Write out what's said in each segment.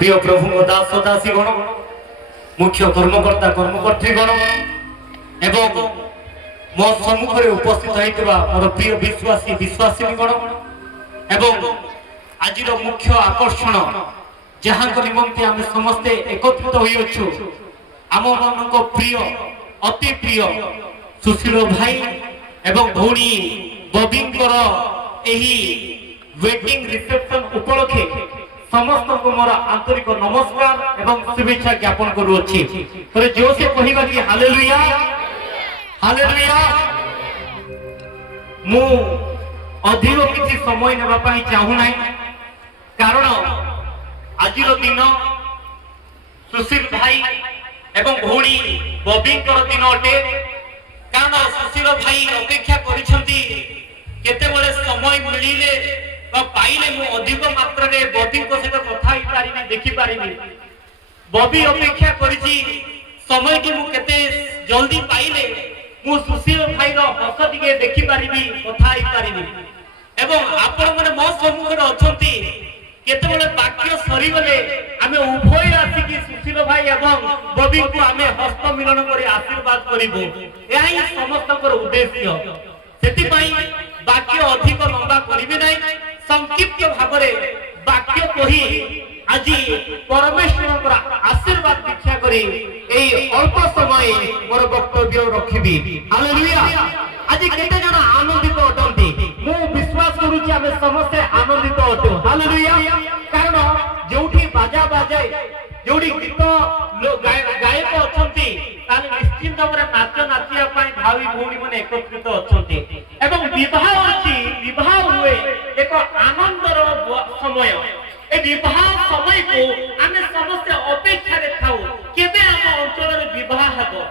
प्रिय प्रभु दास दासी गण मुख्य कर्मकर्ता कर्मकर्त्री गण एवं मो सम्मुख उपस्थित होता मोर प्रिय विश्वासी विश्वासिनी गण एवं आज मुख्य आकर्षण जहाँ निमंते आम समस्ते एकत्रित होइछु आम मान प्रिय अति प्रिय सुशील भाई एवं भौणी बबींकर एही वेडिंग रिसेप्शन उपलक्षे समस्त को मोर आंतरिक नमस्कार एवं शुभेच्छा ज्ञापन करुछि। तो जो से कहिबा कि हालेलुया हालेलुया मु अधिक किसी समय नेबा पई चाहू नाही कारण आजिर दिन सुशील भाई एवं भौणी बबींकर दिन अटे कारण सुशील भाई अपेक्षा करिसंती केतेबेले समय मिलिले पाइले मु अधिक मात्रा रे बबी को सहित कथा ही पारिनी देखि पारिनी बबी अपेक्षा करिछि समय कि मु केते जल्दी पाइले मु सुशील भाई रो हस दिगे देखि पारिबी कथा ही पारिनी एवं आपण माने मो सम्मुख रे अछंती केतेबेले वाक्य सरी गले आमे उभय आसी कि सुशील भाई एवं बबी को आमे हस्त मिलन करी आशीर्वाद करिबो एही समस्त उद्देश्य सेति पई वाक्य अधिक लंबा करिबे नै संक्षिप्त भावरे वाक्य कही आज परमेश्वर आशीर्वाद दीक्षा करी अल्प समय मोर वक्तव्य रखिबी। हालेलुया आज केते जन आनंदित अटंती मु विश्वास करूची आमे समस्त आनंदित अटू। हालेलुया कारण जोठी बाजा बाजे जोठी गीत गायक अछंती ताले निश्चित भाବରେ नाच नाचिया पई भावी भौणी माने एकत्रित अछंती एवं विवाह अछि विवाह हुए एक आनंदर समय ए विवाह समय को आमे समस्त अपेक्षा रे थाउ केबे हम अंचल रे विवाह हबो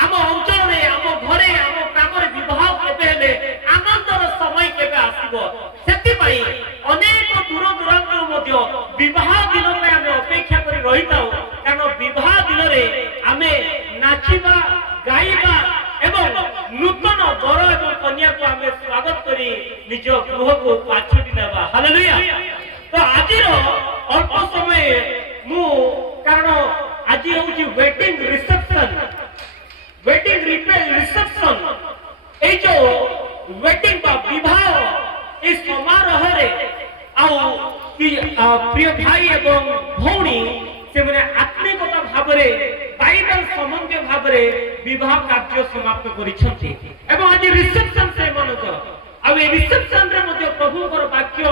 हम अंचल रे हम घरे हम ग्राम रे विवाह केबे हेले आनंदर समय केबे आसीबो सेति पई अनेक दूर दूरांतर मध्य विवाह दिन पे आमे अपेक्षा करि रहिताउ कारण विवाह दिन रे आमे नाचिबा गाइबा एवं नूतन वर एवं कन्या को आमे स्वागत करी निज गृह को पाछुटी नेबा। हालेलुया तो आजिर अल्प समय मु कारण आज होची वेडिंग रिसेप्शन ए जो वेडिंग बा विवाह इस समारोह रे आउ प्रिय भाई एवं भौणी से माने आत्मिकता भाबरे बाइबल संबंधी भाबरे विवाह कार्य समाप्त करिसथि एवं आज रिसेप्शन से मनक आ रिसेप्शन रे मध्ये प्रभु को वाक्य